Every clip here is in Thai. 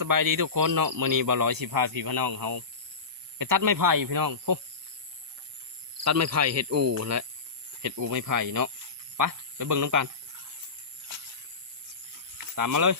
สบายดีทุกคนเนาะมื้อนี้บ่ร้อยสิพาพี่น้องเขาไปตัดไม้ไผ่พี่น้องพตัดไม้ไผ่เฮ็ดอู่และเฮ็ดอู่ไม้ไผ่เนาะไปเบิ่งน้ำกันตามมาเลย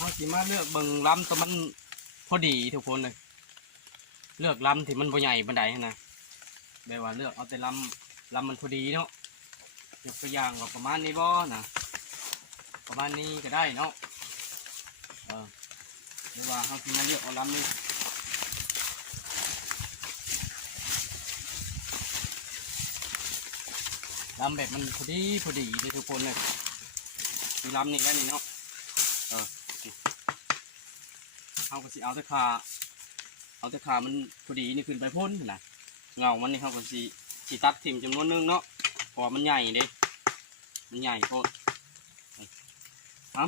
เอาสิมาเลือกเบิ่งลำตัวมันพอดีทุกคนเลยเลือกลำที่มันบ่ใหญ่ปานใดนะแบบว่าเลือกเอาแต่ลำมันพอดีเนาะยกตัวอย่างว่าประมาณนี้บ่นะประมาณนี้ก็ได้เนาะหรือว่าเขาสิมาเลือกเอาลำนี้ลำแบบมันพอดีเลยทุกคนเลยมีลำนี่แล้วนี่เนาะเขาก็สิเอาแต่ขามันพอดีนี่ขึ้นไปพ้นนะเงามันนี่เขาก็สิตัดถิ่มจำนวนนึงเนาะเพราะมันใหญ่เด้มันใหญ่โคตร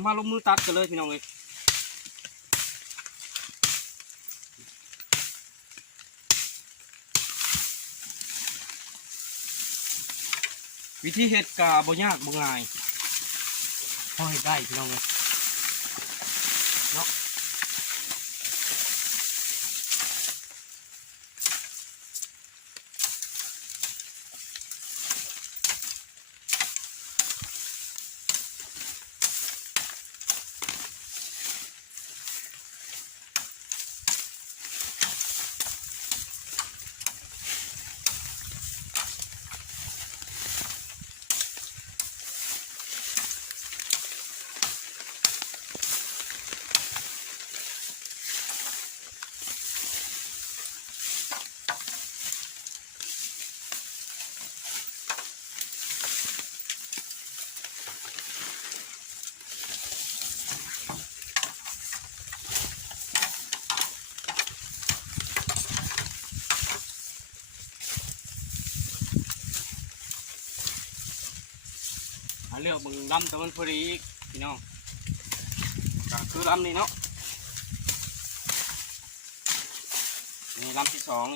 มาลงมือตัดกันเลยพี่น้องเลยวิธีเฮ็ดกาบ่ยากบ่ง่ายพอเฮ็ดได้พี่น้องเลยเนาะเลือกเบิ่งลำตัวมันพอดีอีกพี่น้องก็คือลำนี้เนาะนี่ลำที่สอง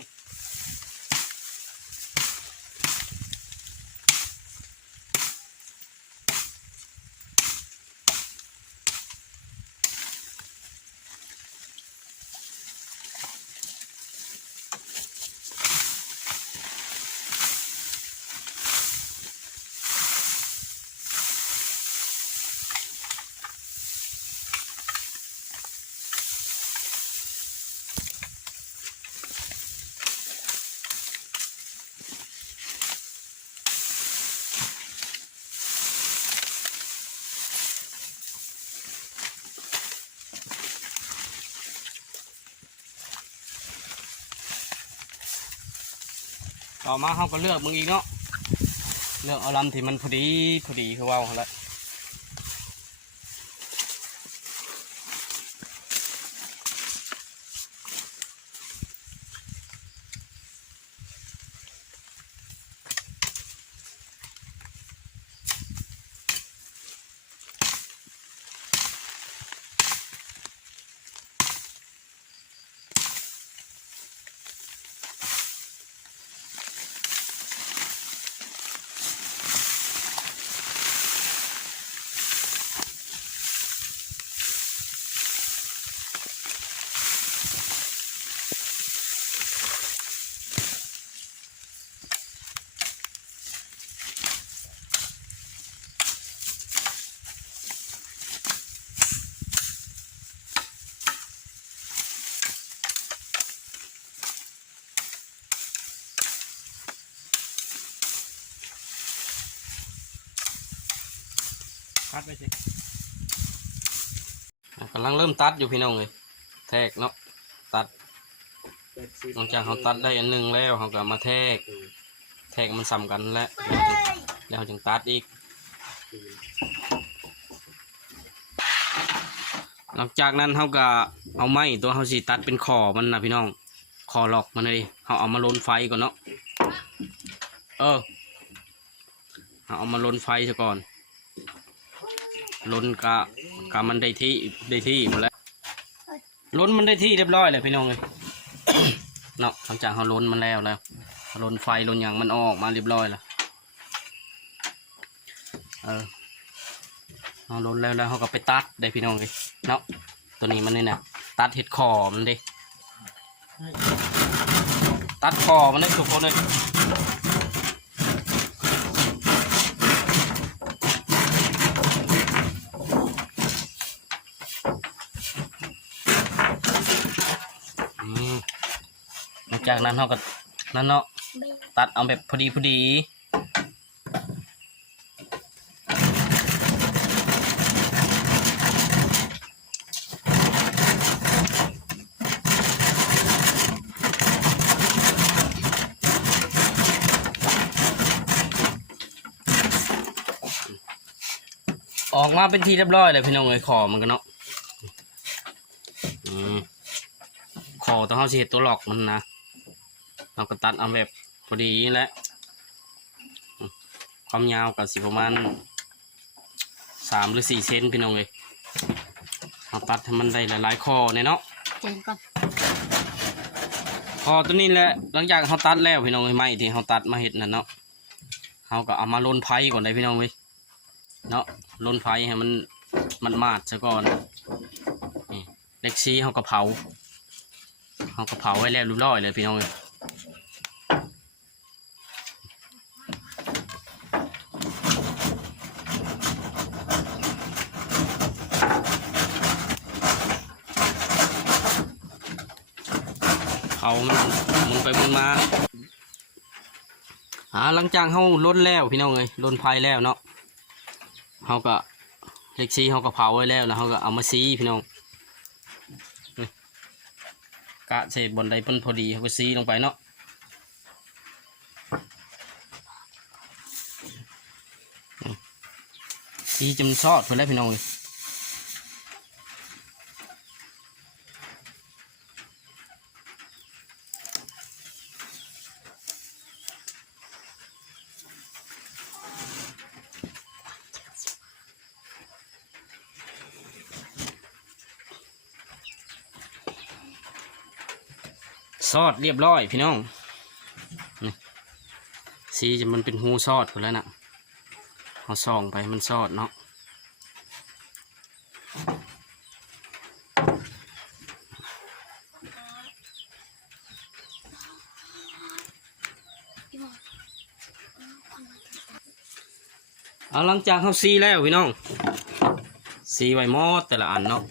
ต่อมาเขาก็เลือกมึงอีกเนาะเลือกเอาลำที่มันพอดีคือว่าแล้ว ตัดไปสิกำลังเริ่มตัดอยู่พี่น้องเลยแทกเนาะตัดหลังจากเขาตัดได้อันหนึ่งแล้วเขาก็มาแทกมันซ้ำกันแล้วจึงตัดอีกหลังจากนั้นเขาก็เอาไม้ตัวเขาสิตัดเป็นคอมันนะพี่น้องคอหลอกมันเลยเขาเอามาลนไฟก่อนเนาะเอามาลนไฟซะก่อนลนกะมันได้ที่หมดแล้วลนมันได้ที่เรียบร้อยเลยพี่น้องเลย เนาะหลังจากเขาลนมันแล้วลนไฟลนอย่างมันออกมาเรียบร้อยแล้วเอาลนแล้วเขาก็ไปตัดได้พี่น้องเลยเนาะตัวนี้มันนี่นะตัดเห็ดคอมันดิตัดคอมันได้ทุกคนเลยหลังจากนั้นเขาก็นั่นเนาะตัดเอาแบบพอดีออกมาเป็นทีเรียบร้อยเลยพี่น้องเลยคอมันก็เนาะคอต้องเขาเสียตัวหลอกมันนะเราก็ตัดเอาแบบพอดีแหละความยาวกับสิประมาณ3 หรือ 4 เซนพี่น้องเลยเราตัดให้มันได้หลายๆคอเนี่ยเนาะคอตัวนี้แหละหลังจากเขาตัดแล้วพี่น้องเลยไม่ที่เขาตัดมาเห็ดนั่นเนาะเขาก็เอามาลนไฟก่อนได้พี่น้องเลยเนาะลนไฟให้มันมาดซะก่อนเล็กซีเขาก็เผาไว้แล้วเรียบร้อยเลยพี่น้องเลยมันไปมันมาหลังจากเขาล้นแล้วพี่น้องเลยล้นไฟแล้วเนาะเขาก็เล็กซีเขาก็เผาไว้แล้วเขาก็เอามาซีพี่น้องกะเศษบนใดเพิ่นพอดีเขาก็ซีลงไปเนาะซีจนซอดเพิ่นแล้วพี่น้องเลยซอดเรียบร้อยพี่น้องสีจะมันเป็นหูซอดหมดแล้วนะเอาส่องไปมันซอดเนาะเอาหลังจากเขาซีแล้วพี่น้องซีไว้หมดแต่ละอันเนาะ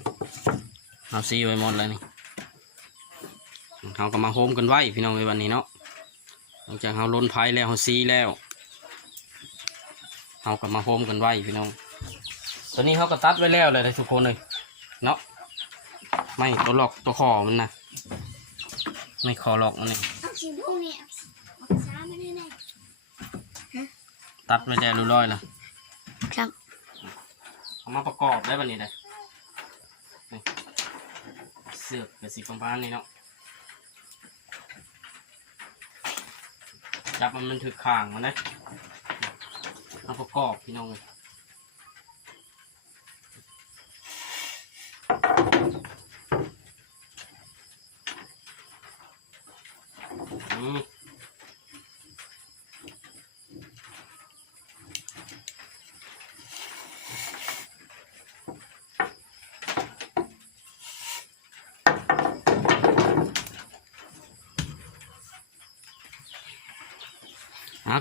เอาซีไว้หมดเลยนี่เขาก็มาโฮมกันไว้พี่น้องในวันนี้เนาะหลังจากเขาล้นไผ่แล้วเขาซีแล้วเขาก็มาโฮมกันไว้พี่น้องตัวนี้เขาก็ตัดไว้แล้วเลยทุกคนเลยเนาะไม่ตัวหลอกตัวคอมันนะไม่คอหลอกมันเลยตัดไว้แล้วร้อยแล้วครับเอามาประกอบได้วันนี้เลยเสือกกับสีฟ้านี่เนาะจับมันถือข่างมันเลยเอาประกอบพี่น้องเลย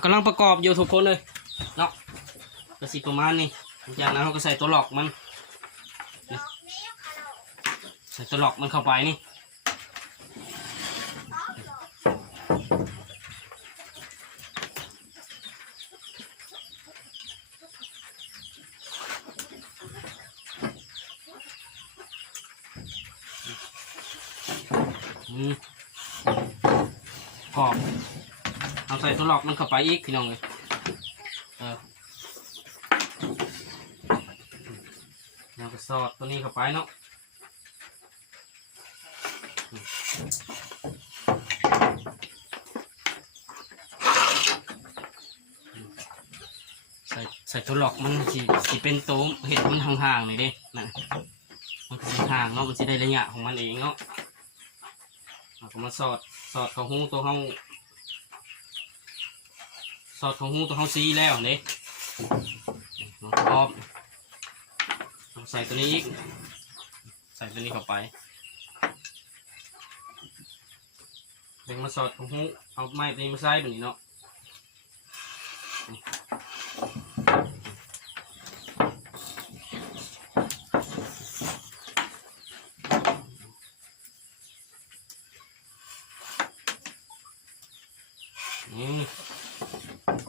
กำลังประกอบอยู่ทุกคนเลยเนาะกระสีประมาณนี้จากนั้นเราก็ใส่ตัวหลอกมันใส่ตัวหลอกมันเข้าไปนี่ กรอบเอาใส่ตัวหลอกมันเข้าไปอีกพี่น้องเลยแล้วก็สอดตัวนี้เข้าไปเนาะใส่ตัวหลอกมันสิเป็นโต๊ะเห็ดมันห่างๆหน่อยดินะมันจะห่างเนาะมันจะได้ระยะของมันเองเนาะเราก็มาสอดเข้าหูตัวเฮาสอดเข้าหูตัวเฮาซีแล้วเนี่ยพร้อมใส่ตัวนี้อีกใส่ตัวนี้เข้าไปเด็กมาสอดเข้าหูเอาไม้ตัวนี้มาใส่แบบนี้เนาะ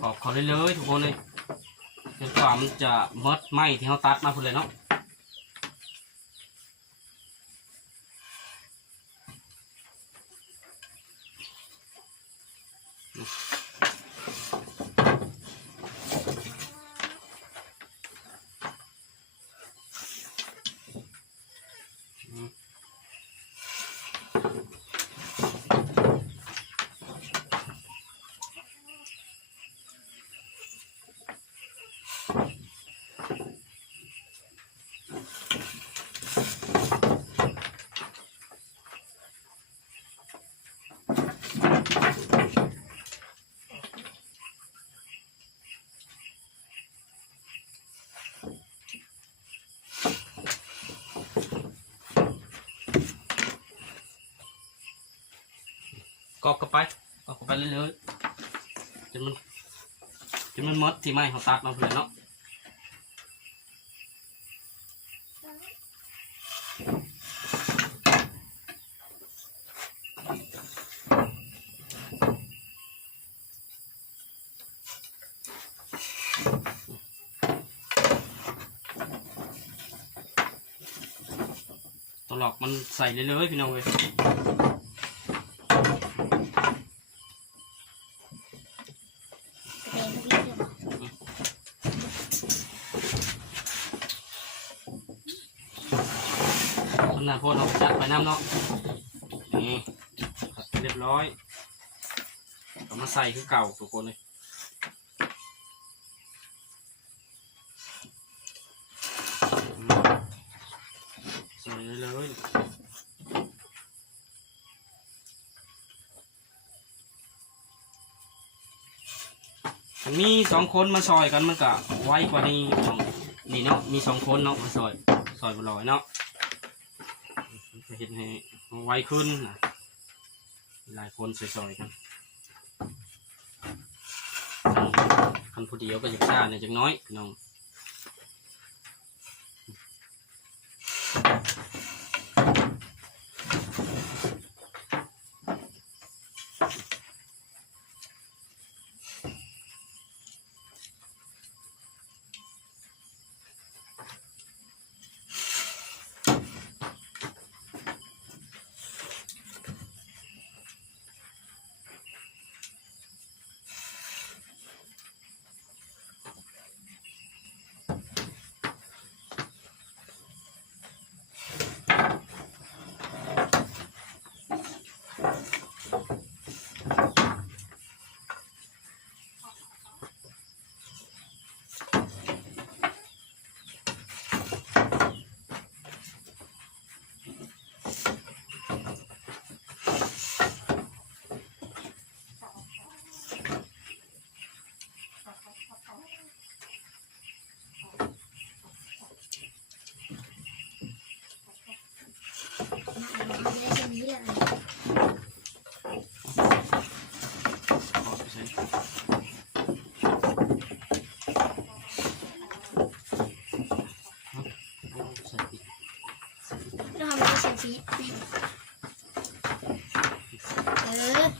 ขอบเขาเลยทุกคนเลยจนกว่ามันจะมดไหมที่เขาตัดมาพุ่นเลยเนาะกรอบเข้าไปเลยจนมันมดที่ไม้เขาตัดมาเพื่อนเนาะตัวหลอกมันใส่เลยพี่น้องเลยคนน่ะพวกเราจัดไปน้ำเนาะนี่เรียบร้อยก็มาใส่คือเก่าทุกคนเลยใส่เลยมันมี2 คนมาซอยกันมันก็ไวกว่านี้นี่เนาะมี2 คนเนาะมาซอยบลอยเนาะจะเห็นให้ไวขึ้นนะหลายคนซอยกันคันผู้เดียวก็จะช้าเนี่ยจังน้อยน้อง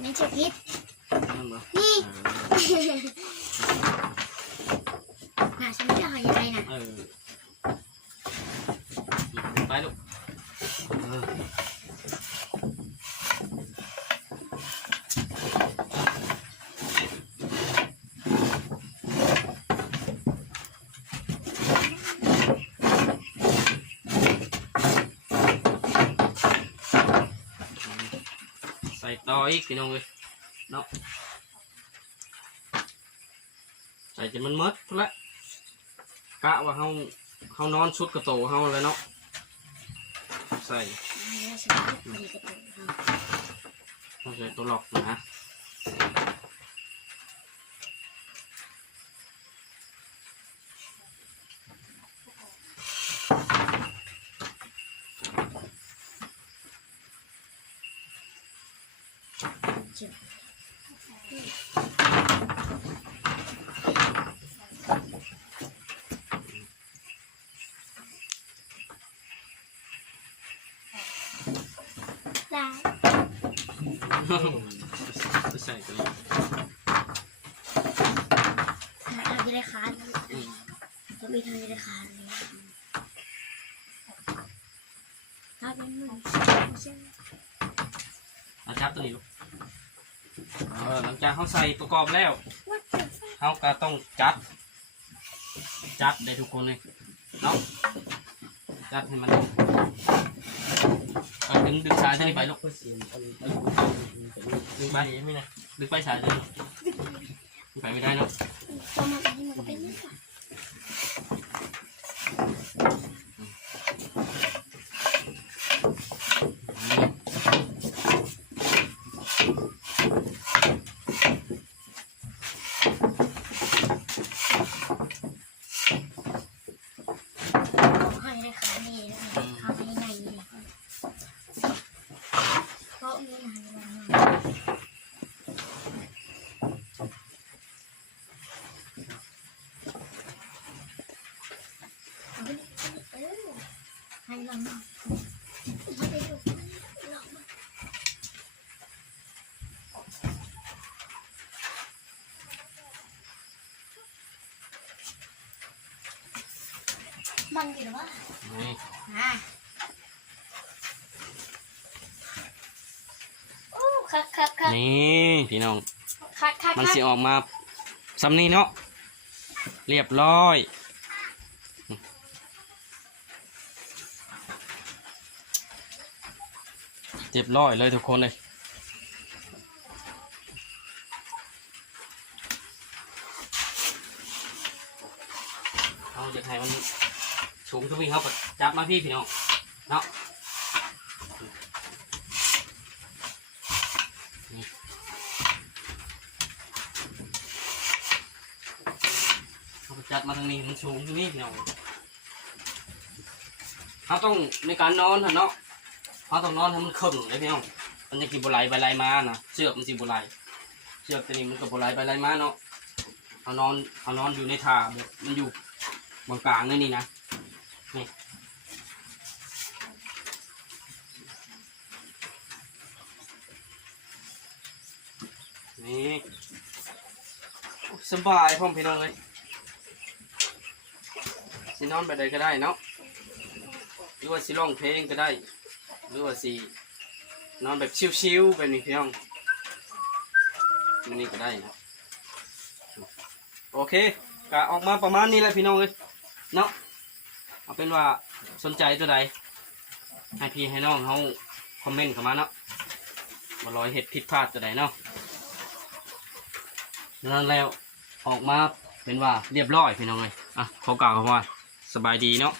ไม่ใช่พิษนี่น่าฉันจะหายใจนะไปลูก อีกพี่น้องเลยเนาะใส่จนมันมืดทุกละกะว่าเฮานอนชุดกระโตเฮาเลยเนาะใส่ต้องใส่ตัวหลอกนะได้ จะใส่ตัวนี้ ทำจะได้ค้านก็มีทางจะได้ค้านเลยถ้าเป็นมือใช่ไหม เอาจับตัวนี้ลูกหลังจากเขาใส่ประกอบแล้วเขาก็ต้องจัดได้ทุกคนเลยเนาะจัดให้มันดึงสายใช่ไปลูกดึงไปไม่นะดึงไปสายเลยดึงไปไม่ได้เนาะ ตัวมันอันนี้มันก็เป็นนี่ค่ะให้ได้ค้านนี่นะคะค้านในในนี่เพราะมีหลายวันให้ลองให้ไปดูลองมันอยู่หรือว่า นี่ โอ้คัก นี่พี่น้อง คัก มันสิออกมาซ้ำนี้เนาะเรียบร้อยเรียบร้อยเลยทุกคนเลยเอาจะให้มันสูงทุกวิ่งเขาก็จับมาพี่น้องเนาะจัดมาทางนี้มันสูงที่นี่พี่น้องเขาต้องในการนอนเนาะเขาต้องนอนให้มันขึ้นเลยพี่น้องมันจะกินบุไหลใบไหลมานะเชือกมันสิบุไหลเชือกตัวนี้มันกับบุไหลใบไหลมาเนาะเขานอนอยู่ในท่าแบบมันอยู่บนกลางนี่นะนี่สบายพ่อพี่น้องเลยสินอนไปใดก็ได้เนาะหรือว่าสิร้องเพลงก็ได้หรือว่าสินอนแบบชิวๆแบบนี้พี่น้องมันนี่ก็ได้นะโอเคก็ออกมาประมาณนี้แหละพี่น้องเลยเนาะเอาเป็นว่าสนใจตัวใดให้พี่ให้น้องเขาคอมเมนต์เข้ามาเนาะมาลอยเห็ดผิดพลาดตัวใดเนาะนั่นแล้วออกมาเป็นว่าเรียบร้อยพี่น้องเลยอ่ะขอกล่าวคำว่าสบายดีเนาะ